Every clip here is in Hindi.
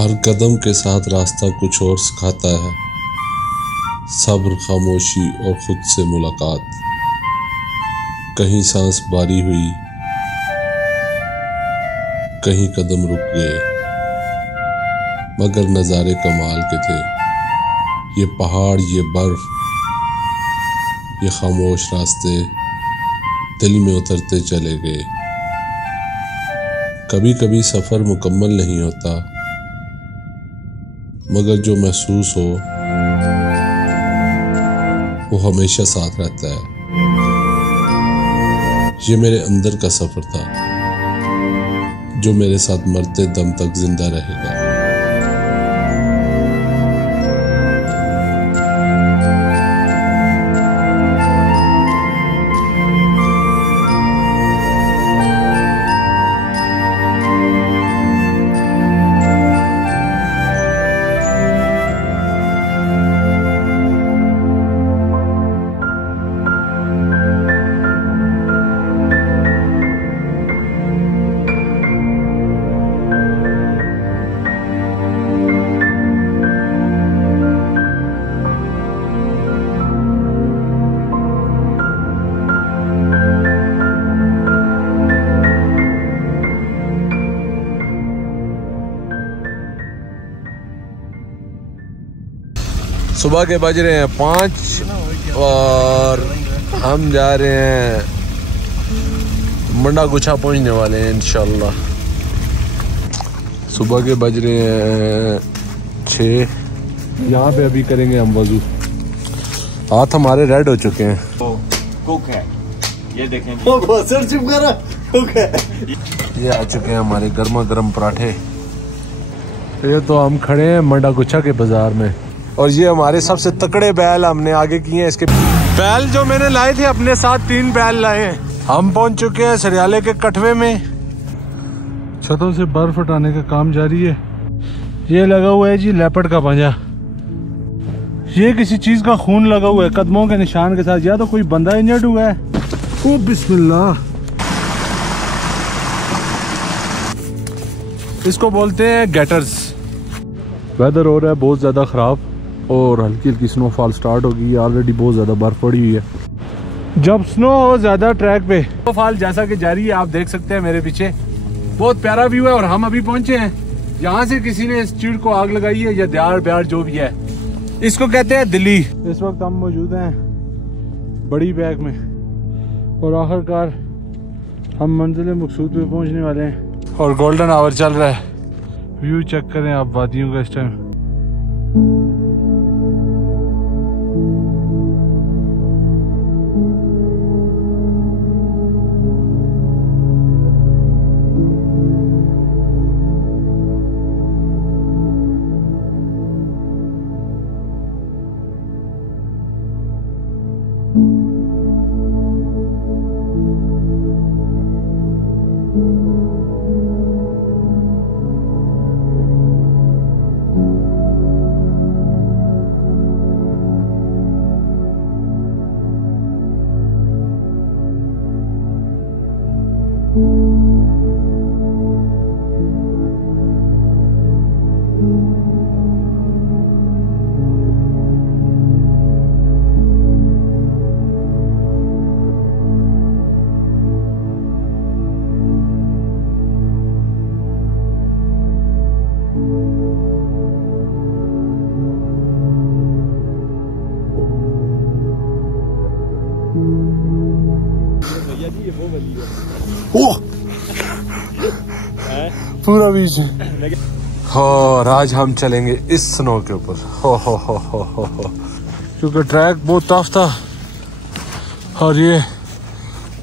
हर कदम के साथ रास्ता कुछ और सिखाता है, सब्र, खामोशी और खुद से मुलाकात। कहीं सांस बारी हुई, कहीं कदम रुक गए, मगर नज़ारे कमाल के थे। ये पहाड़, ये बर्फ, ये खामोश रास्ते दिल में उतरते चले गए। कभी कभी सफ़र मुकम्मल नहीं होता, मगर जो महसूस हो वो हमेशा साथ रहता है। ये मेरे अंदर का सफ़र था, जो मेरे साथ मरते दम तक जिंदा रहेगा। सुबह के बज रहे हैं 5 और हम जा रहे हैं मंडा गुच्छा पहुंचने वाले हैं इंशाल्लाह। सुबह के बज रहे हैं 6। यहाँ पे अभी करेंगे हम वजू। हाथ हमारे रेड हो चुके हैं। कुक है ये देखें, कुक है। ये आ चुके हैं हमारे गर्मा गर्म पराठे। ये तो हम खड़े हैं मंडा गुच्छा के बाजार में, और ये हमारे सबसे तकड़े बैल हमने आगे किए हैं। इसके बैल जो मैंने लाए थे अपने साथ 3 बैल लाए हैं। हम पहुंच चुके हैं सरियाले के कटवे में। छतों से बर्फ हटाने का काम जारी है। ये लगा हुआ है जी लेपर्ड का पंजा। ये किसी चीज का खून लगा हुआ है कदमों के निशान के साथ, या तो कोई बंदा इंजर्ड हुआ है। ओ बिस्मिल्लाह। इसको बोलते हैं गैटर्स। वेदर हो रहा है बहुत ज्यादा खराब और हल्की हल्की स्नोफॉल स्टार्ट होगी। ऑलरेडी बहुत ज़्यादा बर्फ पड़ी हुई है। जब स्नो हो ज़्यादा ट्रैक पे स्नोफॉल जैसा कि जारी है, आप देख सकते हैं मेरे पीछे बहुत प्यारा व्यू है। और हम अभी पहुंचे हैं, यहाँ से किसी ने इस चीड़ को आग लगाई है, या दियार ब्यार जो भी है, इसको कहते हैं दिल्ली। इस वक्त हम मौजूद हैं बड़ी बैग में और आखिरकार हम मंजिल मकसूद पे पहुँचने वाले हैं। और गोल्डन आवर चल रहा है। व्यू चेक करें आप वादियों का इस टाइम। पूरा बीच और आज हम चलेंगे इस स्नो के ऊपर। हो क्योंकि ट्रैक बहुत टफ था और ये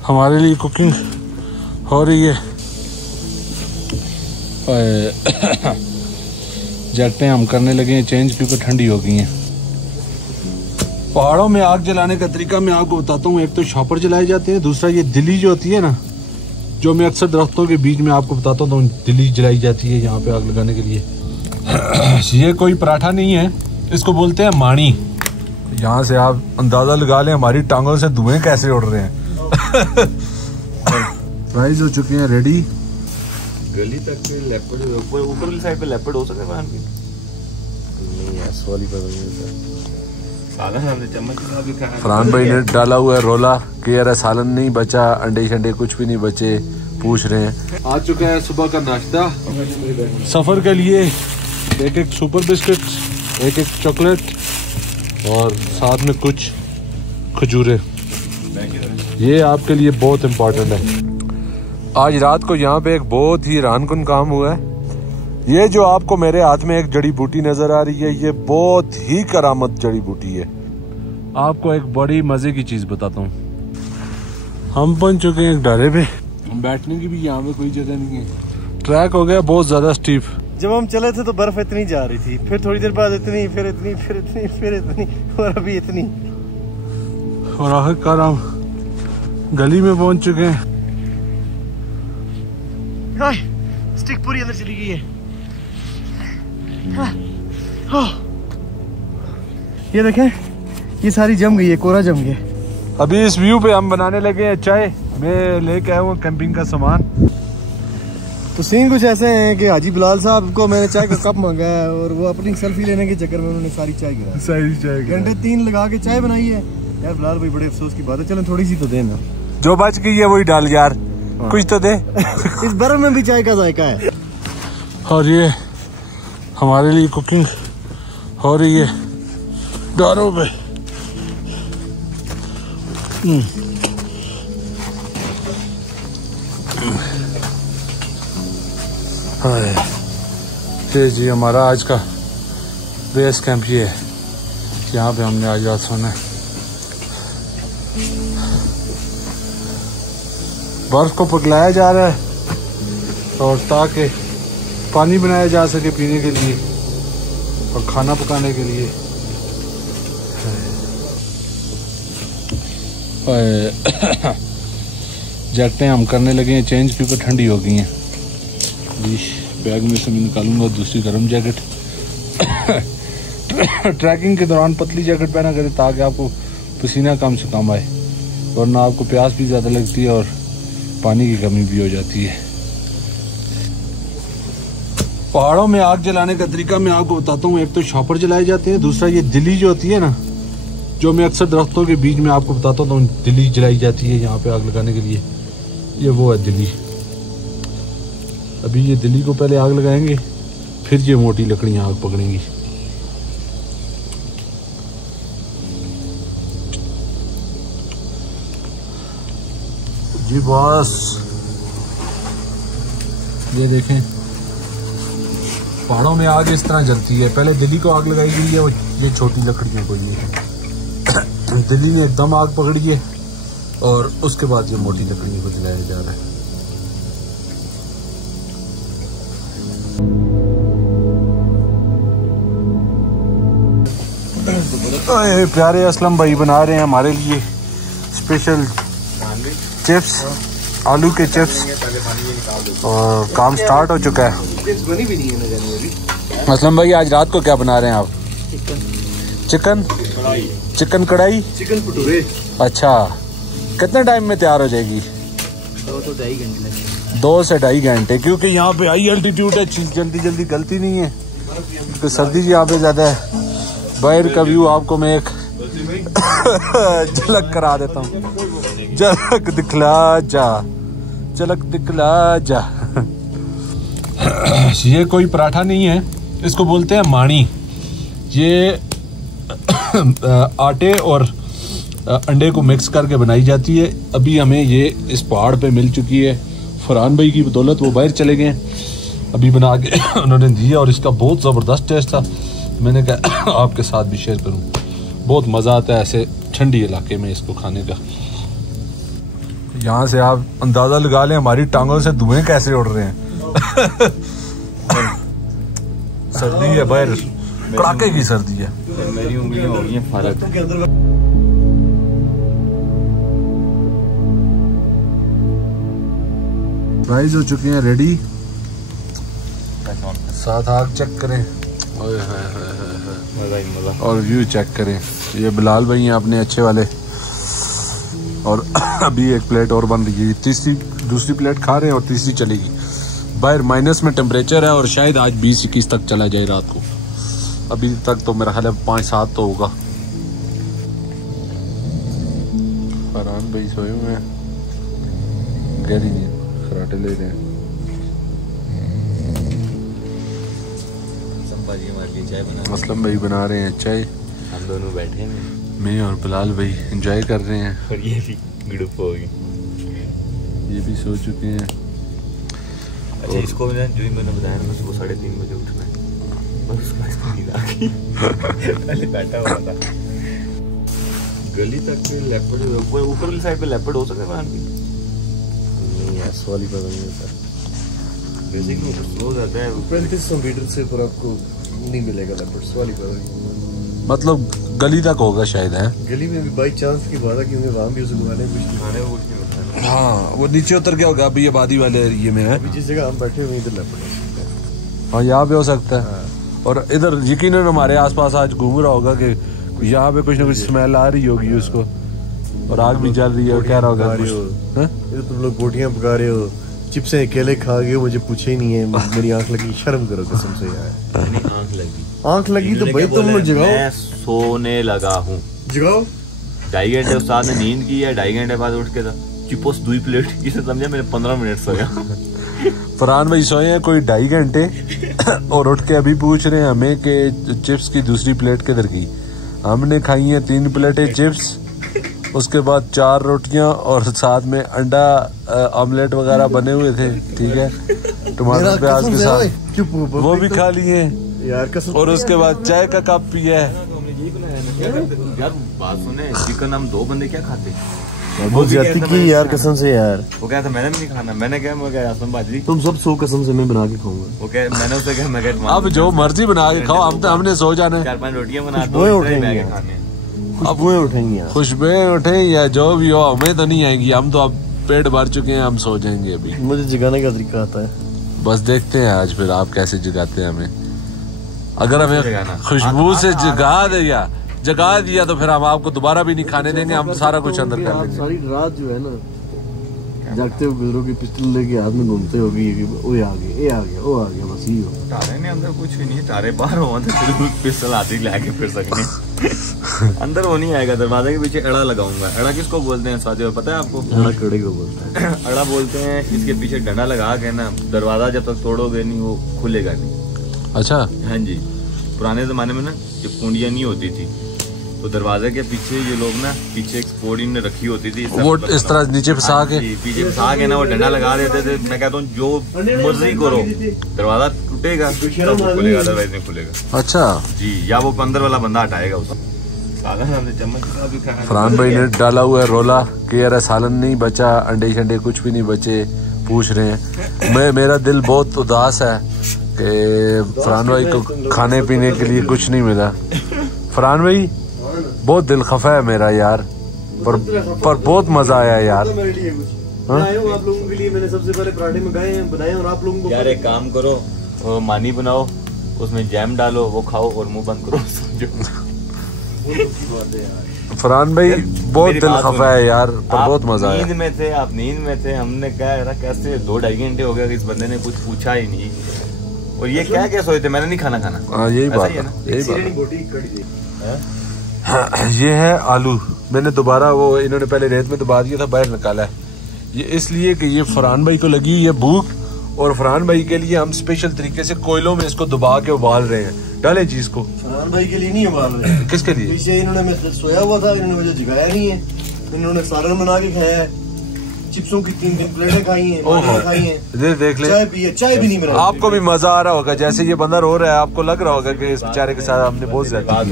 हमारे लिए कुकिंग हो रही है। जैकेटें हम करने लगे हैं चेंज क्योंकि ठंडी हो गई हैं। पहाड़ों में आग जलाने का तरीका मैं आपको बताता हूँ। एक तो शॉपर जलाए जाते हैं, दूसरा ये दिल्ली जो होती है ना, जो मैं अक्सर दरख्तों के बीच में आपको बताता हूँ, दिल्ली जलाई जाती है यहाँ पे आग लगाने के लिए। ये कोई पराठा नहीं है, इसको बोलते हैं माणी। यहाँ से आप अंदाजा लगा लें हमारी टांगों से धुएं कैसे उड़ रहे हैं। फ्राइज हो चुके हैं रेडी। गली तक के लेपर्ड ऊपर वाली साइड पे लेपर्ड हो सकते हैं नहीं यार सवाल ही पता नहीं सालन हमने चम्मच का भी खाना। फरहान भाई ने डाला हुआ है रोला कि यार सालन नहीं बचा, अंडे शंडे कुछ भी नहीं बचे, पूछ रहे हैं। आ चुका है सुबह का नाश्ता। सफर के लिए एक एक सुपर बिस्किट, एक एक चॉकलेट और साथ में कुछ खजूरें। ये आपके लिए बहुत इम्पोर्टेंट है। आज रात को यहाँ पे एक बहुत ही हैरानकुन काम हुआ है। ये जो आपको मेरे हाथ में एक जड़ी बूटी नजर आ रही है, ये बहुत ही करामत जड़ी बूटी है। आपको एक बड़ी मजे की चीज बताता हूँ। हम पहुंच चुके हैं एक डाले पे, बैठने की भी यहाँ पे कोई जगह नहीं है। ट्रैक हो गया बहुत ज्यादा स्टीप। जब हम चले थे तो बर्फ इतनी जा रही थी, फिर थोड़ी देर बाद इतनी, फिर इतनी, फिर इतनी, फिर इतनी और अभी इतनी। और आखिरकार हम गली में पहुंच चुके हैं। स्टिक पूरी अंदर चली गई है। ये देखें, ये सारी जम गई है, कोरा जम गया। अभी इस व्यू पे हम बनाने लगे हैं चाय। मैं लेके आया हूँ कैंपिंग का सामान। तो सीन कुछ ऐसे हैं कि हाजी बिलाल साहब को मैंने चाय का कप मांगा है और वो अपनी सेल्फी लेने के चक्कर में उन्होंने सारी चाय गिरा। सारी चाय घंटे 3 लगा के चाय बनाई है यार। बिलाल भाई बड़े अफसोस की बात है, चलो थोड़ी सी तो देना। जो बच गई है वही डाल यार, कुछ तो दे। इस बर्फ में भी चाय का जायका है। और ये हमारे लिए कुकिंग हो रही है डारों पे। ये जी हमारा आज का बेस कैंप ये है। यहाँ पे हमने आज रात सोना है। बर्फ को पिघलाया जा रहा है और ताकि पानी बनाया जा सके पीने के लिए और खाना पकाने के लिए। जैकेटें हम करने लगे हैं चेंज क्योंकि ठंडी हो गई हैं। बैग में से मैं निकालूंगा दूसरी गर्म जैकेट। ट्रैकिंग के दौरान पतली जैकेट पहना करें ताकि आपको पसीना कम से कम आए, वरना आपको प्यास भी ज़्यादा लगती है और पानी की कमी भी हो जाती है। पहाड़ों में आग जलाने का तरीका मैं आपको बताता हूँ। एक तो शॉपर जलाए जाते हैं, दूसरा ये दिल्ली जो होती है ना, जो मैं अक्सर दरख्तों के बीच में आपको बताता हूँ, दिल्ली जलाई जाती है यहाँ पे आग लगाने के लिए। ये वो है दिल्ली। अभी ये दिल्ली को पहले आग लगाएंगे, फिर ये मोटी लकड़ियाँ आग पकड़ेंगी। जी बॉस, ये देखें पहाड़ों में आग इस तरह जलती है। पहले दिल्ली को आग लगाई गई है, वो ये छोटी लकड़ियों को ये दिल्ली ने एकदम आग पकड़ी है और उसके बाद ये मोटी लकड़ियों को जलाया जा रहा है। प्यारे असलम भाई बना रहे हैं हमारे लिए स्पेशल चिप्स, आलू के चिप्स, और काम स्टार्ट हो चुका है। असलम भाई आज रात को क्या बना रहे हैं आप? चिकन कढ़ाई, चिकन भटूरे। अच्छा, कितने टाइम में तैयार हो जाएगी? 2 से ढाई घंटे, क्योंकि यहाँ पे हाई एल्टीट्यूड है, जल्दी जल्दी गलती नहीं है क्योंकि सर्दी यहाँ पे ज्यादा है। बाहर का व्यू आपको मैं एक झलक करा देता हूँ। झलक दिखला जा, झलक दिखला जा। ये कोई पराठा नहीं है, इसको बोलते हैं मानी। ये आटे और अंडे को मिक्स करके बनाई जाती है। अभी हमें ये इस पहाड़ पे मिल चुकी है, फरहान भाई की बदौलत। वो बाहर चले गए, अभी बना के उन्होंने दिया और इसका बहुत ज़बरदस्त टेस्ट था। मैंने कहा आपके साथ भी शेयर करूं। बहुत मज़ा आता है ऐसे ठंडी इलाके में इसको खाने का। यहाँ से आप अंदाज़ा लगा लें हमारी टांगों से धुएं कैसे उड़ रहे हैं। सर्दी है बाहर, कड़ाके की सर्दी है। मेरी उंगलियां हो गई हैं फारग। राइस हो चुके हैं रेडी, साथ आग चेक करें और व्यू चेक करें। ये बिलाल भाई हैं अपने अच्छे वाले, और अभी एक प्लेट और बन रही है। दूसरी प्लेट खा रहे हैं और तीसरी चलेगी। बाहर माइनस में टेम्परेचर है और शायद आज 20-21 तक चला जाए रात को। अभी तक तो मेरा ख्याल है 5-7 तो होगा। फरहान भाई सोए हुए हैं, गहरी खराटे ले रहे हैं। असलम भाई बना रहे हैं चाय, हम दोनों बैठे हैं, मैं और बिलाल भाई एंजॉय कर रहे हैं। और ये भी ग्रुप होगी, ये भी सो चुके हैं। अच्छा इसको जो ही मैंने बताया ना, सुबह 3:30 बजे उठना है, बस उसको नींद आ गई। पहले बैठा हुआ था गली तक के लेपर्ड, ऊपर वाली साइड पे लेपर्ड हो सकता है वहाँ की? नहीं यार, सवाल ही पता नहीं होता। बेसिक में स्लो जाता है पहले किस कंप्यूटर से पर आपको नहीं मिलेगा लेपर्ड, सवाल ही पता नहीं। मतलब गली तक होगा शायद है। गली में भी बाई चांस की बात है कि उन्हें वहाँ भी उसे घुमाने कुछ नहीं, खाने में कुछ नहीं होता है। हाँ वो नीचे उतर गया होगा, अभी आबादी वाले एरिया में है। अभी जिस जगह हम बैठे हुए इधर लेपर्ड हो सकता है। हाँ यहाँ पे हो सकता है। और इधर यकीनन हमारे आसपास आज घूम रहा होगा कि यहाँ पे कुछ ना कुछ स्मेल आ रही होगी उसको, और आग भी जल रही है, कह रहा होगा कुछ। इधर तुम लोग बोटियां पका रहे हो, चिप्सें अकेले खा गए हो, मुझे पूछे ही नहीं है, मेरी आंख लगी, शर्म करो कसम से यार। आंख लगी तो भाई तुम लोग जगाओ। मैं सोने लगा हूँ, जगाओ। 2.5 घंटे उस्ताद ने नींद की है, 2.5 घंटे बाद उठ के था चिपोस 2 प्लेट की, समझा मैंने 15 मिनट सोया। फरहान भाई सोए हैं कोई 2.5 घंटे और उठ के अभी पूछ रहे हैं हमें कि चिप्स की दूसरी प्लेट किधर की। हमने खाई हैं 3 प्लेटें चिप्स, उसके बाद 4 रोटियां और साथ में अंडा ऑमलेट वगैरह बने हुए थे, ठीक है, टमाटर प्याज के साथ, वो भी खा लिए यार कसम। और उसके बाद चाय का कप पिया है। यार बात सुने, चिकन हम 2 बंदे क्या खाते? बहुत ज्यादा की यार कसम से यार। वो कहता मैंने नहीं खाना, मैंने क्या आसम बाजी तुम सब सो कसम से मैं बना के खाऊंगा। वो कह मैंने उससे कहा मैं कहा अब जो मर्जी बना के खाओ, हमने सो जाना है। 4-5 रोटियां बना दो, खुशबुएं खाने खुशबुएं उठेंगी यार, खुशबुएं उठे या जो भी हो, हमें तो नहीं आएंगी, हम तो अब पेट भर चुके हैं, हम सो जाएंगे अभी। मुझे जगाने का तरीका आता है, बस देखते हैं आज फिर आप कैसे जगाते हैं हमें। अगर हमें खुशबू से जगा दिया तो फिर हम आपको दोबारा भी नहीं खाने देंगे, हम सारा कुछ अंदर कर लेंगे। सारी रात जो है ना जागते हो गुजरोगे, पिस्टल लेके हाथ में घूमते होगी, वो आ गया, ये आ गया, वो आ गया, बस ये हो। तारे ने अंदर कुछ भी नहीं, तारे बाहर हो तो फिर पिस्टल आती लेके फिर सकने। अंदर वो नहीं आएगा, दरवाजे के पीछे अड़ा लगाऊंगा। अड़ा किसको बोलते हैं साथियों, पता है आपको? अड़ा कड़े को बोलते हैं। अड़ा बोलते हैं, इसके पीछे डंडा लगा के ना, दरवाजा जब तक तोड़ोगे नहीं वो खुलेगा नहीं। अच्छा हाँ जी, पुराने जमाने में ना जब कुंडियां नहीं होती थी तो दरवाजे के पीछे ये लोग ना पीछे एक स्पोर्ट ने रखी होती थी, वो इस तरह नीचे फंसा के, पीछे फंसा के ना वो डंडा लगा देते थे। मैं कहता हूँ जो मर्जी करो, दरवाजा टूटेगा तब वो खुलेगा, अदरवाइज नहीं खुलेगा। अच्छा जी, या वो अंदर वाला बंदा हटाएगा उसको। सालन हमने चम्मच का भी खाया। फरहान भाई ने डाला हुआ है रोला कि यार सालन नहीं बचा, अंडे शंडे कुछ भी नहीं बचे, पूछ रहे हैं। मेरा दिल बहुत उदास है कि फरहान भाई को खाने पीने के लिए कुछ नहीं मिला। फरहान भाई बहुत दिल खफा है मेरा यार, पर बहुत मजा आया यार। मेरे लिए कुछ आप लोगों के लिए मैंने सबसे पहले पराठे बनाए और आप लोगों को यार एक काम करो, वो मानी बनाओ, उसमें जैम डालो, वो खाओ और मुंह बंद करो, समझो। फरहान भाई बहुत दिल खफा है यार, पर बहुत मजा आया। नींद में थे आप, नींद में थे, हमने कहा यार कैसे 2-2.5 घंटे हो गया, इस बंदे ने कुछ पूछा ही नहीं। और ये क्या सोए थे, मैंने नहीं खाना। हाँ यही बात है, यही बात। ये है आलू, मैंने दोबारा वो इन्होंने पहले रेत में दबा दिया था, बाहर निकाला है ये इसलिए कि ये फरहान भाई को लगी ये भूख, और फरहान भाई के लिए हम स्पेशल तरीके से कोयलों में इसको दबा के उबाल रहे हैं। डाले जी इसको। फरहान भाई के लिए नहीं उबाल रहे हैं। किसके लिए? पीछे इन्होंने मैं सोया हुआ था, इन्होंने मुझे जगाया नहीं है, इन्होंने सालन बना के खाया है, चिप्सों की 3 प्लेटें खाई हैं, खाई हैं, देख ले, चाय पी है, चाय भी नहीं बना। आपको भी मजा आ रहा होगा, जैसे ये बंदा रो रहा है, आपको लग रहा होगा कि इस बेचारे के साथ हमने बहुत ज्यादा।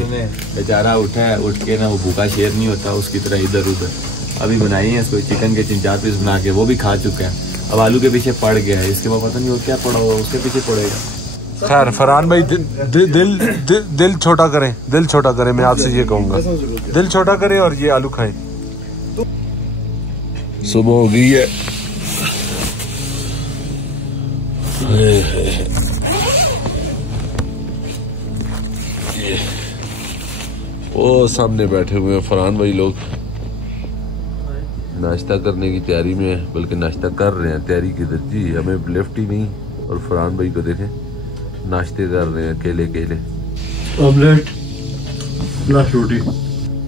बेचारा उठा है, उठ के ना वो भूखा शेर नहीं होता उसकी तरह इधर उधर अभी बनाई है इसको चिकन के 3-4 पीस बना के, वो भी खा चुका है। अब आलू के पीछे पड़ गया है, इसके बाद पता नहीं वो क्या पड़ा होगा, उसके पीछे पड़ेगा। खैर फरहान भाई दिल छोटा करें, दिल छोटा करें, मैं आपसे ये कहूंगा, दिल छोटा करें और ये आलू खाएं। सुबह हो गई है, वो सामने बैठे हुए हैं फरहान भाई लोग, नाश्ता करने की तैयारी में है, बल्कि नाश्ता कर रहे हैं, तैयारी की जी, हमें लिफ्ट ही नहीं। और फरहान भाई को देखें नाश्ते कर रहे हैं केले केले। ऑमलेट प्लस रोटी।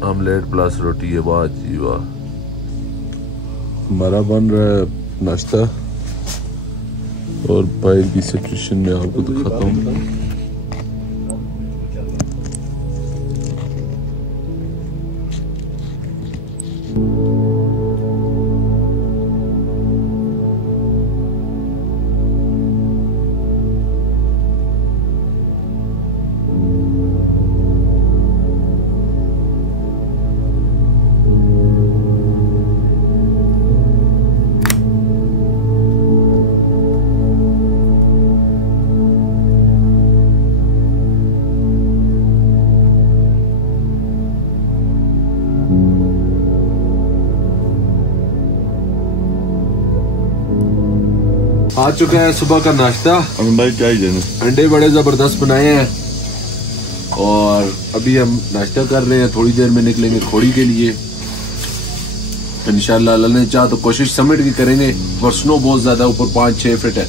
ऑमलेट प्लस रोटी है, वाह जी वाह। हमारा बन रहा है नाश्ता और बाहर की सिचुएशन में आपको दिखाता हूँ। आ चुका है सुबह का नाश्ता। भाई क्या ही देना, अंडे बड़े जबरदस्त बनाए हैं और अभी हम नाश्ता कर रहे हैं। थोड़ी देर में निकलेंगे खोड़ी के लिए इंशाल्लाह। अल्लाह ने चाहा तो कोशिश समिट की करेंगे, पर स्नो बहुत ज्यादा ऊपर 5-6 फीट है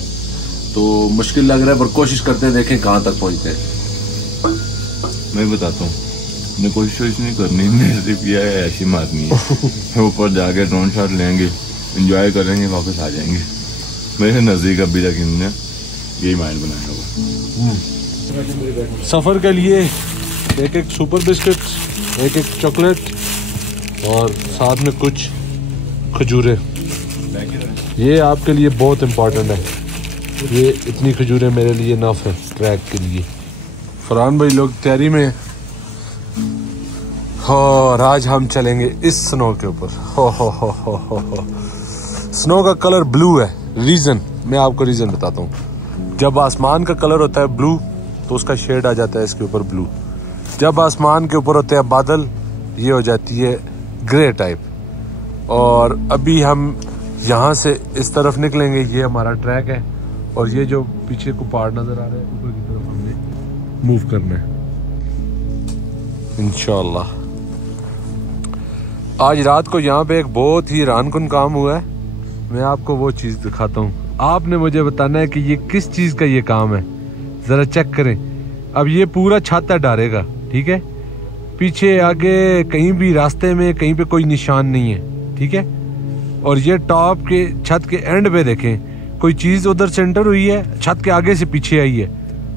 तो मुश्किल लग रहा है, पर कोशिश करते हैं, देखें कहाँ तक पहुँचते हैं। मैं बताता हूँ, मैं कोशिश नहीं करनी, मैंने सिर्फ यह है ऐसी मारनी है। ऊपर जाके ड्रोन शॉट लेंगे, एंजॉय करेंगे, वापस आ जाएंगे। मेरे नजदीक अभी तक इन्होंने यही माइंड बनाया हुआ। सफर के लिए एक सुपर बिस्किट, एक चॉकलेट और साथ में कुछ खजूरें। ये आपके लिए बहुत इम्पोर्टेंट है, ये इतनी खजूरें मेरे लिए नफ है ट्रैक के लिए। फरहान भाई लोग तैयारी में और आज हम चलेंगे इस स्नो के ऊपर। हो। स्नो का कलर ब्लू है। रीजन मैं आपको रीजन बताता हूँ। जब आसमान का कलर होता है ब्लू तो उसका शेड आ जाता है इसके ऊपर ब्लू। जब आसमान के ऊपर होते हैं बादल, ये हो जाती है ग्रे टाइप। और अभी हम यहाँ से इस तरफ निकलेंगे, ये हमारा ट्रैक है और ये जो पीछे को पहाड़ नजर आ रहा है ऊपर की तरफ हमने मूव करना है इंशाल्लाह। आज रात को यहाँ पे एक बहुत ही हैरानकुन काम हुआ है, मैं आपको वो चीज़ दिखाता हूँ। आपने मुझे बताना है कि ये किस चीज़ का ये काम है, ज़रा चेक करें। अब ये पूरा छत है डालेगा, ठीक है, पीछे आगे कहीं भी रास्ते में कहीं पे कोई निशान नहीं है, ठीक है। और ये टॉप के छत के एंड पे देखें, कोई चीज़ उधर से एंटर हुई है, छत के आगे से पीछे आई है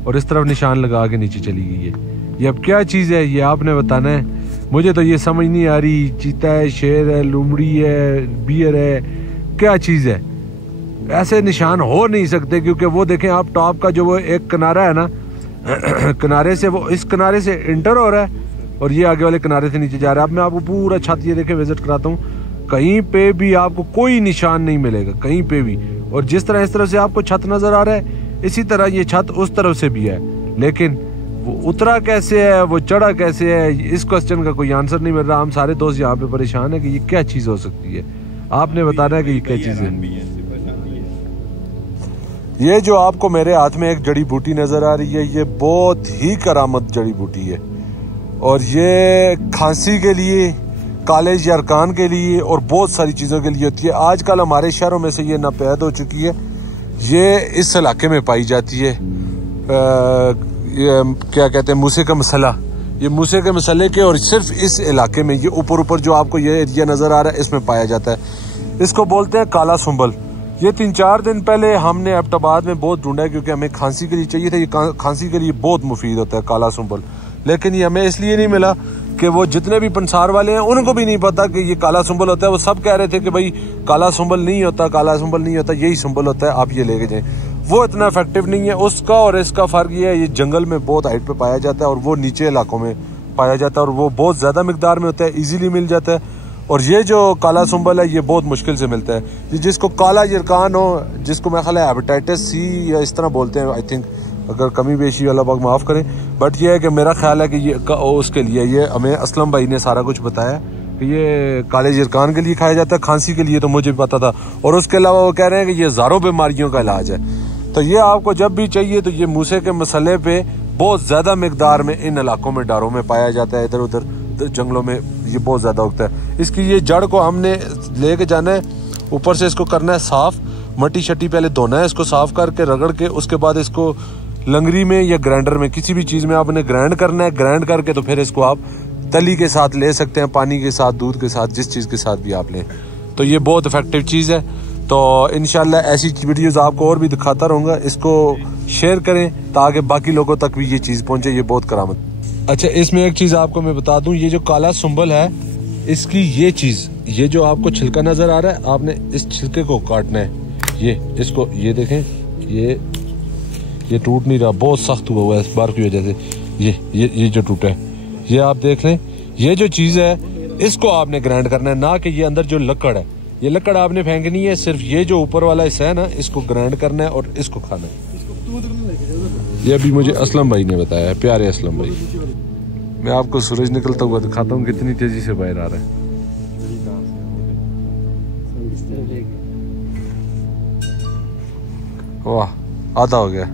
और इस तरफ निशान लगा के नीचे चली गई है। ये अब क्या चीज़ है ये आपने बताना है, मुझे तो ये समझ नहीं आ रही। चीता है, शेर है, लोमड़ी है, बियर है, क्या चीज़ है? ऐसे निशान हो नहीं सकते, क्योंकि वो देखें आप टॉप का जो वो एक किनारा है ना, किनारे से वो इस किनारे से इंटर हो रहा है और ये आगे वाले किनारे से नीचे जा रहा है। अब मैं आपको पूरा छत ये देखे विजिट कराता हूँ, कहीं पे भी आपको कोई निशान नहीं मिलेगा, कहीं पे भी। और जिस तरह इस तरफ से आपको छत नजर आ रहा है, इसी तरह ये छत उस तरफ से भी है, लेकिन वो उतरा कैसे है, वो चढ़ा कैसे है, इस क्वेश्चन का कोई आंसर नहीं मिल रहा। हम सारे दोस्त यहाँ पे परेशान है कि ये क्या चीज़ हो सकती है। आपने बताना है कि ये क्या चीज़ है। ये जो आपको मेरे हाथ में एक जड़ी बूटी नजर आ रही है, ये बहुत ही करामत जड़ी बूटी है और ये खांसी के लिए, कालेज यरकान के लिए और बहुत सारी चीज़ों के लिए होती है। आजकल हमारे शहरों में से ये नापैद हो चुकी है। ये इस इलाके में पाई जाती है, ये क्या कहते हैं, मूसे का मसला। ये मूसे के मसले के और सिर्फ इस इलाके में, ये ऊपर जो आपको ये एरिया नजर आ रहा है, इसमें पाया जाता है। इसको बोलते हैं काला सुंबल। ये 3-4 दिन पहले हमने एबटाबाद में बहुत ढूंढा है, क्योंकि हमें खांसी के लिए चाहिए था। ये खांसी के लिए बहुत मुफीद होता है काला सुंबल, लेकिन ये हमें इसलिए नहीं मिला कि वो जितने भी पंसार वाले हैं उनको भी नहीं पता कि ये काला सुंबल होता है। वो सब कह रहे थे कि भाई काला सुंबल नहीं होता, काला सुंबल नहीं होता, यही सुंबल होता है, आप ये लेके जाएं। वो इतना इफेक्टिव नहीं है। उसका और इसका फर्क ये है, ये जंगल में बहुत हाइट पे पाया जाता है और वो नीचे इलाकों में पाया जाता है और वो बहुत ज्यादा मिकदार में होता है, इजीली मिल जाता है। और ये जो काला सुंबल है ये बहुत मुश्किल से मिलता है। ये जिसको काला यरकान हो, जिसको मैं ख्याल है हेपेटाइटिस सी या इस तरह बोलते हैं, आई थिंक, अगर कमी बेशी अल्लाह पाक माफ़ करें, बट ये है कि मेरा ख्याल है कि ये उसके लिए, ये हमें असलम भाई ने सारा कुछ बताया कि ये काले यरकान के लिए खाया जाता है। खांसी के लिए तो मुझे पता था, और उसके अलावा वो कह रहे हैं कि ये हज़ारों बीमारियों का इलाज है। तो ये आपको जब भी चाहिए तो ये मूसे के मसले पे बहुत ज़्यादा मिकदार में इन इलाकों में, डारों में पाया जाता है। इधर उधर जंगलों में ये बहुत ज़्यादा उगता है। इसकी ये जड़ को हमने लेके जाना है, ऊपर से इसको करना है साफ़ मट्टी शट्टी पहले धोना है, इसको साफ करके रगड़ के उसके बाद इसको लंगरी में या ग्राइंडर में किसी भी चीज़ में आपने ग्राइंड करना है। ग्राइंड करके तो फिर इसको आप तली के साथ ले सकते हैं, पानी के साथ, दूध के साथ, जिस चीज़ के साथ भी आप लें। तो ये बहुत इफेक्टिव चीज़ है। तो इंशाल्लाह ऐसी वीडियोस आपको और भी दिखाता रहूँगा। इसको शेयर करें ताकि बाकी लोगों तक भी ये चीज़ पहुँचे, ये बहुत करामत। अच्छा, इसमें एक चीज़ आपको मैं बता दूँ, ये जो काला सुंबल है इसकी ये चीज़, ये जो आपको छिलका नज़र आ रहा है, आपने इस छिलके को काटना है। ये इसको, ये देखें, ये टूट नहीं रहा, बहुत सख्त हुआ हुआ है इस बार की वजह से। ये जो टूटा है, ये आप देख लें। ये जो चीज़ है इसको आपने ग्राइंड करना है, ना कि ये अंदर जो लकड़ है, ये लकड़ आपने फेंकनी है। सिर्फ ये जो ऊपर वाला हिस्सा है ना, इसको ग्राइंड करना है और इसको खाना है। ये अभी मुझे असलम भाई ने बताया है, प्यारे असलम भाई। मैं आपको सूरज निकलता हुआ दिखाता हूँ कितनी तेजी से बाहर आ रहा है। वाह, आधा हो गया।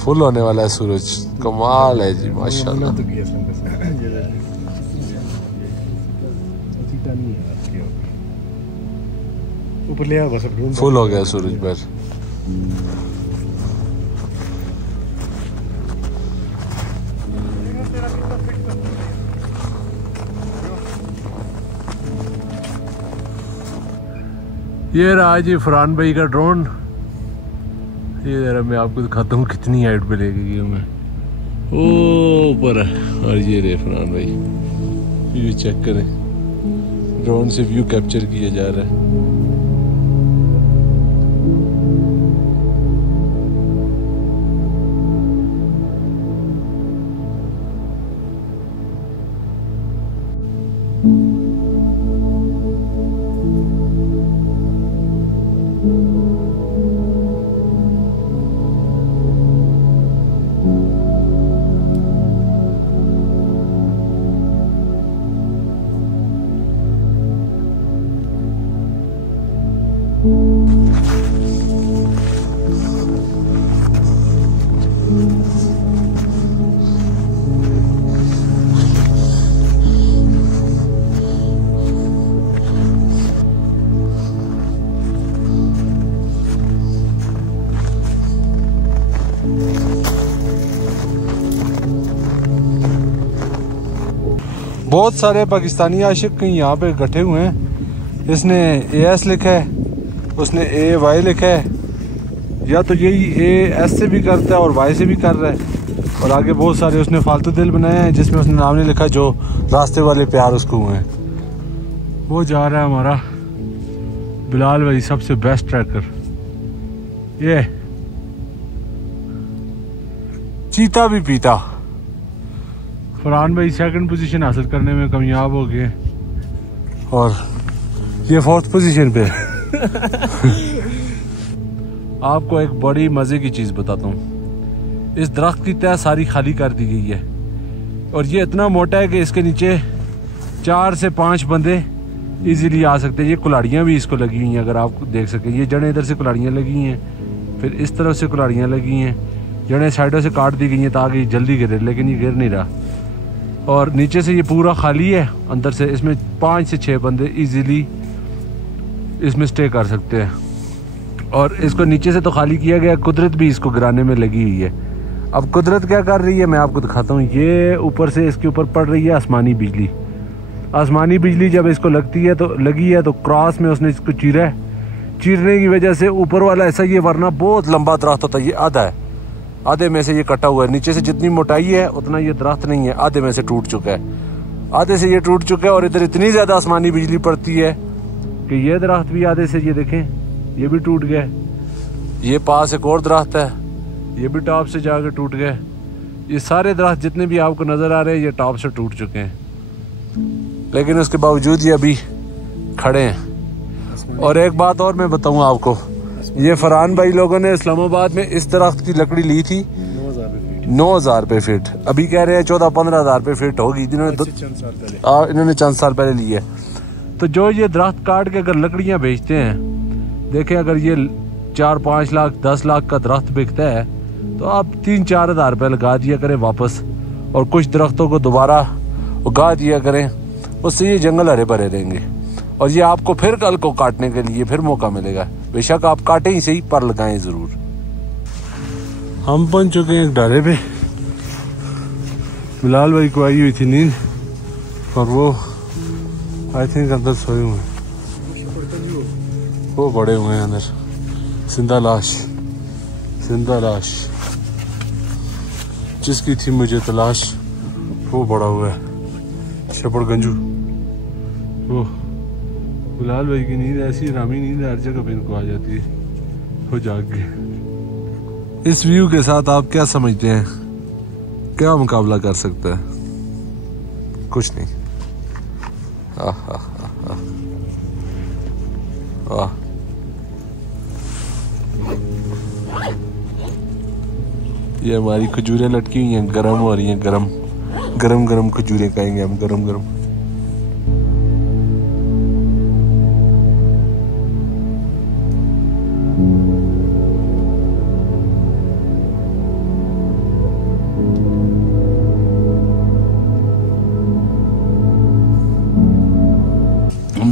फुल होने वाला है सूरज, कमाल है जी, माशाल्लाह। फुल हो गया सूरज पर। ये रहा जी फरहान भाई का ड्रोन। ये जरा मैं आपको दिखाता हूँ कितनी हाइट पे लेके गई हूँ मैं, ओ ऊपर है। और ये रे फरहान भाई, व्यू चेक करें, ड्रोन से व्यू कैप्चर किया जा रहा है। बहुत सारे पाकिस्तानी आशिक कहीं यहाँ पे इकट्ठे हुए हैं। इसने AS लिखा है, उसने AY लिखा है, या तो यही AS से भी करता है और Y से भी कर रहा है। और आगे बहुत सारे उसने फालतू दिल बनाए हैं जिसमें उसने नाम नहीं लिखा, जो रास्ते वाले प्यार उसको हुए हैं। वो जा रहा है हमारा बिलाल भाई, सबसे बेस्ट ट्रैकर। ये चीता भी पीता। फरहान भाई सेकंड पोजीशन हासिल करने में कामयाब हो गए और ये 4th पोजीशन पे। आपको एक बड़ी मजे की चीज बताता हूँ, इस दरख्त की तह सारी खाली कर दी गई है और ये इतना मोटा है कि इसके नीचे 4 से 5 बंदे इजीली आ सकते हैं। ये कुल्हाड़ियाँ भी इसको लगी हुई हैं, अगर आप देख सकें। ये जड़ें इधर से कुल्हाड़ियाँ लगी हैं, फिर इस तरफ से कुल्हाड़ियाँ लगी हैं, जड़ें साइडों से काट दी गई हैं ताकि जल्दी गिरे, लेकिन ये गिर नहीं रहा। और नीचे से ये पूरा खाली है, अंदर से इसमें 5 से 6 बंदे इजीली इसमें स्टे कर सकते हैं। और इसको नीचे से तो खाली किया गया, कुदरत भी इसको गिराने में लगी हुई है। अब कुदरत क्या कर रही है मैं आपको दिखाता हूँ। ये ऊपर से इसके ऊपर पड़ रही है आसमानी बिजली। आसमानी बिजली जब इसको लगती है तो लगी है तो क्रॉस में उसने इसको चीरा है। चीरने की वजह से ऊपर वाला ऐसा, ये वरना बहुत लंबा दरख्त होता है, ये आधा है, आधे में से ये कटा हुआ है। नीचे से जितनी मोटाई है उतना ये दरख्त नहीं है, आधे में से टूट चुका है, आधे से ये टूट चुका है। और इधर इतनी ज्यादा आसमानी बिजली पड़ती है कि ये दरख्त भी आधे से, ये देखें, ये भी टूट गया। ये पास एक और दरख्त है, ये भी टॉप से जाकर टूट गए। ये सारे दरख्त जितने भी आपको नजर आ रहे हैं ये टॉप से टूट चुके हैं, लेकिन उसके बावजूद ये अभी खड़े हैं। और एक बात और मैं बताऊं आपको, ये फरहान भाई लोगों ने इस्लामाबाद में इस दरख्त की लकड़ी ली थी 9,000 रुपये फीट। अभी कह रहे हैं 14-15,000 रुपये फीट होगी, इन्होंने चंद साल पहले ली है। तो जो ये दरख्त काट के अगर लकड़ियां बेचते हैं, देखें अगर ये 4-5 लाख 10 लाख का दरख्त बिकता है तो आप 3-4 हज़ार रुपये लगा दिया करें वापस, और कुछ दरख्तों को दोबारा उगा दिया करें। उससे ये जंगल हरे भरे रहेंगे और ये आपको फिर कल को काटने के लिए फिर मौका मिलेगा। बेशक आप काटें ही सही, पर लगाएं जरूर। हम पहुंच चुके हैं एक डाले पे। बिलाल भाई को आई हुई थी नींद और वो आई थिंक अंदर सोए हुए हैं, वो बड़े हुए हैं अंदर। जिंदा लाश जिसकी थी मुझे तलाश, वो बड़ा हुआ है शपड़ गंजू। वो बिलाल भाई की नींद ऐसी हरामी नींद हर जगह पे इनको आ जाती है, वो जाग गए। इस व्यू के साथ आप क्या समझते हैं, क्या मुकाबला कर सकता है? कुछ नहीं। ये हमारी खजूरें लटकी हुई हैं, गरम हो रही हैं, गरम खजूरें खाएंगे हम, गरम।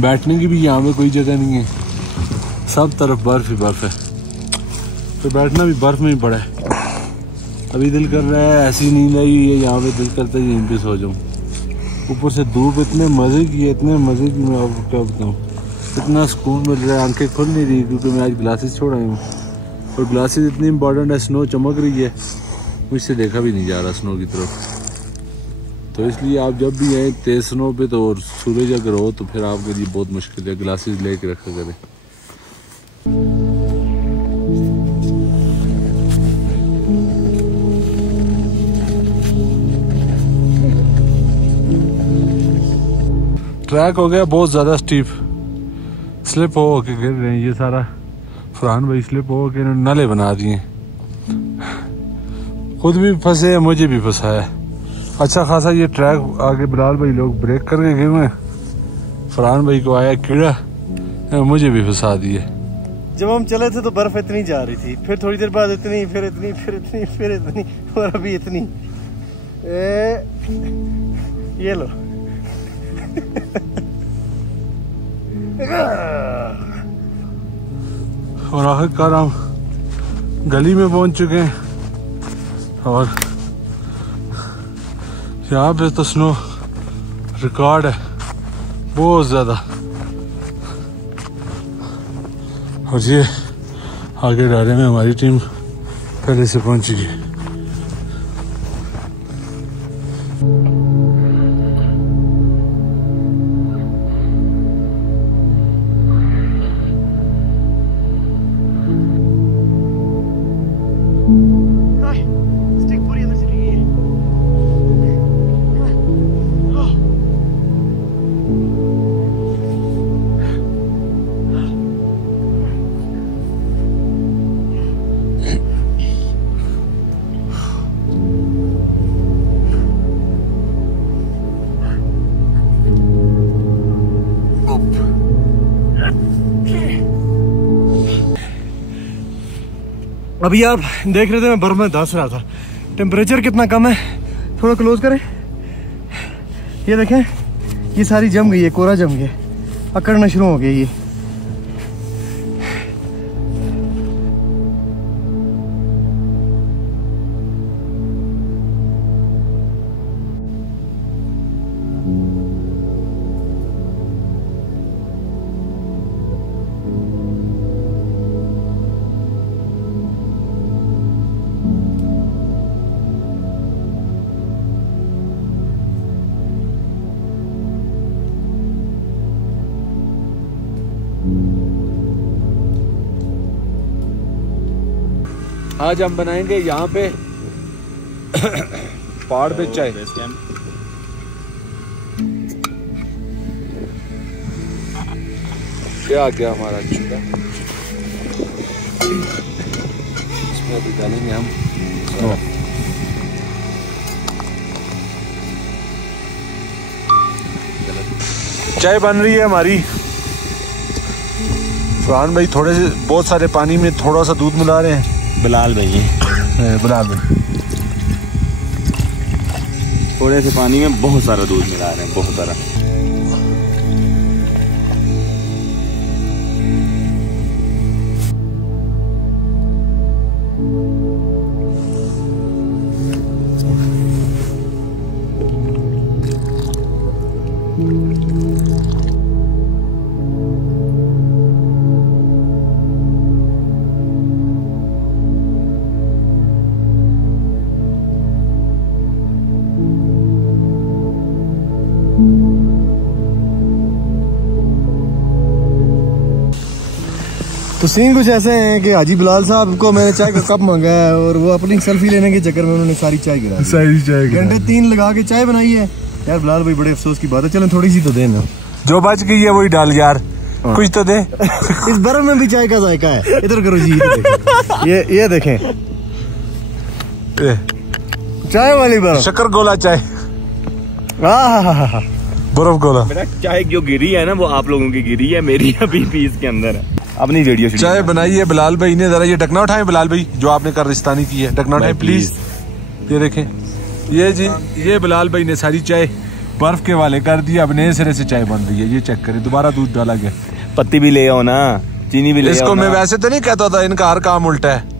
बैठने की भी यहाँ पे कोई जगह नहीं है, सब तरफ बर्फ ही बर्फ है, तो बैठना भी बर्फ में ही पड़ा है। अभी दिल कर रहा है, ऐसी नींद आई है यहाँ पे, दिल करता है यहीं पे सो जाऊँ। ऊपर से धूप इतने मज़े की मैं आपको क्या बताऊँ, इतना सुकून मिल रहा है। आंखें खुल नहीं रही क्योंकि मैं आज ग्लासेस छोड़ आई हूँ और ग्लासेस इतनी इंपॉर्टेंट है। स्नो चमक रही है, मुझसे देखा भी नहीं जा रहा स्नो की तरफ, तो इसलिए आप जब भी आए तेज स्नो पे तो और सूरज अगर हो तो फिर आपके लिए बहुत मुश्किल है, ग्लासेस लेके रखा करें। ट्रैक हो गया बहुत ज़्यादा स्टीप, स्लिप हो के गिर रहे हैं। ये सारा फरहान भाई स्लिप हो के नाले बना दिए, खुद भी फंसे, मुझे भी फंसाया। अच्छा खासा ये ट्रैक आगे बिलाल भाई लोग ब्रेक करके गए हुए हैं, फरहान भाई को आया कीड़ा, मुझे भी फंसा दिए। जब हम चले थे तो बर्फ इतनी जा रही थी, फिर थोड़ी देर बाद इतनी, फिर इतनी और अभी इतनी। ये लो। और आखिरकार हम गली में पहुंच चुके हैं और यहाँ पे तो स्नो रिकॉर्ड है बहुत ज़्यादा। और ये आगे डाले में हमारी टीम पहले से पहुंच चुकी है। अभी आप देख रहे थे मैं बर्फ में धंस रहा था, टेम्परेचर कितना कम है, थोड़ा क्लोज करें। ये देखें, ये सारी जम गई है, कोरा जम गया, अकड़ना शुरू हो गया ये। आज हम बनाएंगे यहाँ पे पहाड़ पे चाय। क्या क्या हमारा चूल्हा, इसमें अभी डालेंगे हम चाय बन रही है हमारी। फरहान भाई थोड़े से बहुत सारे पानी में थोड़ा सा दूध मिला रहे हैं। बिलाल भाई थोड़े से पानी में बहुत सारा दूध मिला रहे हैं, बहुत सारा। तो सीन कुछ ऐसे हैं कि हाजी बिलाल साहब को मैंने चाय का कप मांगा है और वो अपनी सेल्फी लेने के चक्कर में उन्होंने सारी चाय गिरा दी। सारी चाय घंटे 3 लगा के चाय बनाई है यार। बिलाल भाई बड़े अफसोस की बात है, चलें थोड़ी सी तो देना, जो बच गई है वही डाल यार, कुछ तो दे। इस बर्फ में भी चाय का जायका है। इधर करो जी, ये देखें चाय वाली बर्फ, शक्कर गोला चाय, हाँ बर्फ गोला। मेरा चाय जो गिरी है ना वो आप लोगों की गिरी है, मेरी अभी भी इसके अंदर है। अपनी वीडियो चाय बनाई है बिलाल भाई ने। जरा ये ढकना उठाएं बिलाल भाई, जो आपने कब्रिस्तानी की है, ढकना उठाएं प्लीज। ये देखें, ये जी ये बिलाल भाई ने सारी चाय बर्फ के वाले कर दिया। अब नए सिरे से चाय बन रही है, ये चेक करें, दोबारा दूध डाला गया। पत्ती भी ले आओ ना, चीनी भी ले आओ। इसको मैं वैसे तो नहीं कहता था, इनका हर काम उल्टा है।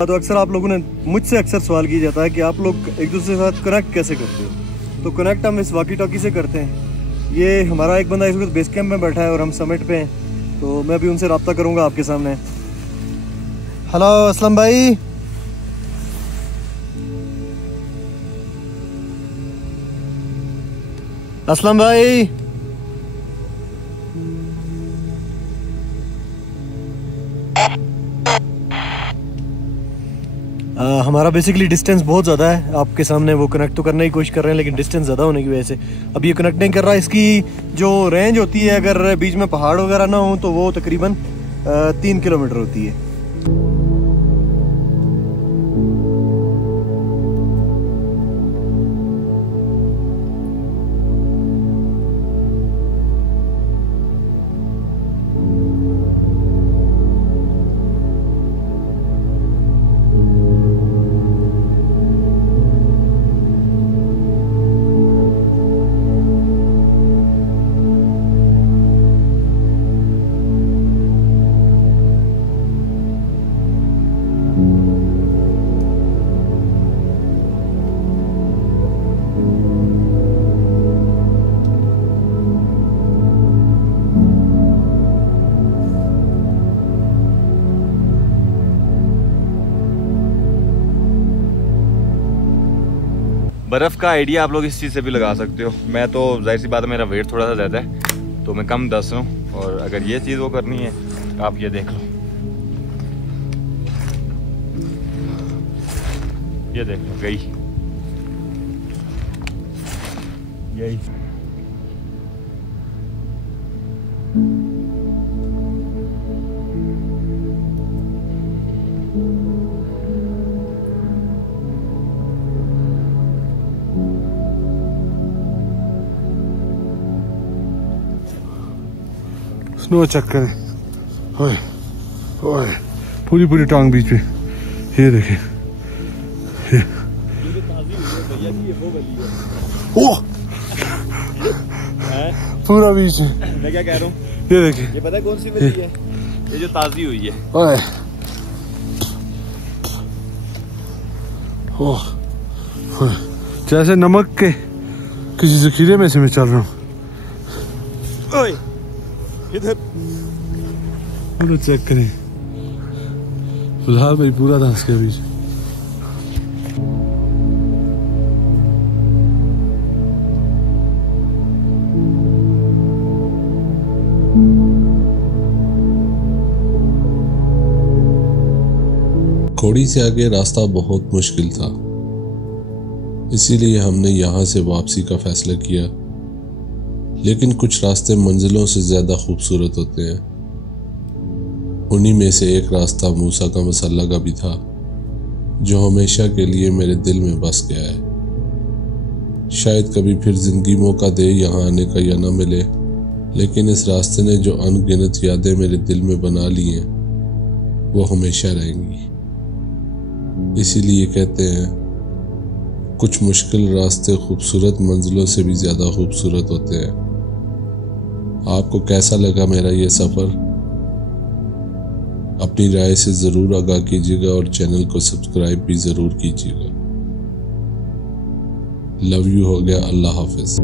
तो अक्सर आप लोगों ने मुझसे अक्सर सवाल किया जाता है कि आप लोग एक दूसरे के साथ कनेक्ट कैसे करते हो। तो कनेक्ट हम इस वॉकी टॉकी से करते हैं। ये हमारा एक बंदा इस वक्त बेस कैंप में बैठा है और हम समिट पे हैं, तो मैं भी उनसे रब्ता करूंगा आपके सामने। हेलो असलम भाई, असलम भाई, हमारा बेसिकली डिस्टेंस बहुत ज़्यादा है आपके सामने। वो कनेक्ट तो करने की कोशिश कर रहे हैं लेकिन डिस्टेंस ज़्यादा होने की वजह से अब ये कनेक्ट नहीं कर रहा। इसकी जो रेंज होती है, अगर बीच में पहाड़ वगैरह ना हो तो वो तकरीबन 3 किलोमीटर होती है। बर्फ़ का आइडिया आप लोग इस चीज़ से भी लगा सकते हो। मैं तो जाहिर सी बात है, मेरा वेट थोड़ा सा ज़्यादा है तो मैं कम 10 हूँ, और अगर ये चीज़ वो करनी है आप ये देख लो, ये देख लो गई यही। स्नो चेक करें, ओए ओए पूरी पूरी टांग बीच में, ये देखें, ये ओह पूरा बीच में। मैं क्या कह रहा हूँ, ये देखें, ये पता है कौन सी वली है? ये जो ताज़ी हुई है। ओए ओह जैसे नमक के किसी जखीरे में से मैं चल रहा हूँ। ओए इधर पूरा चेक करें, फिलहाल भाई पूरा था इसके बीच। घोड़ी से आगे रास्ता बहुत मुश्किल था, इसीलिए हमने यहाँ से वापसी का फैसला किया। लेकिन कुछ रास्ते मंजिलों से ज़्यादा खूबसूरत होते हैं। उन्हीं में से एक रास्ता मूसा का मसल्ला का भी था, जो हमेशा के लिए मेरे दिल में बस गया है। शायद कभी फिर जिंदगी मौका दे यहाँ आने का या ना मिले, लेकिन इस रास्ते ने जो अनगिनत यादें मेरे दिल में बना ली हैं वो हमेशा रहेंगी। इसीलिए कहते हैं कुछ मुश्किल रास्ते खूबसूरत मंजिलों से भी ज़्यादा खूबसूरत होते हैं। आपको कैसा लगा मेरा ये सफ़र? अपनी राय से ज़रूर आगाह कीजिएगा और चैनल को सब्सक्राइब भी ज़रूर कीजिएगा। लव यू हो गया। अल्लाह हाफिज़।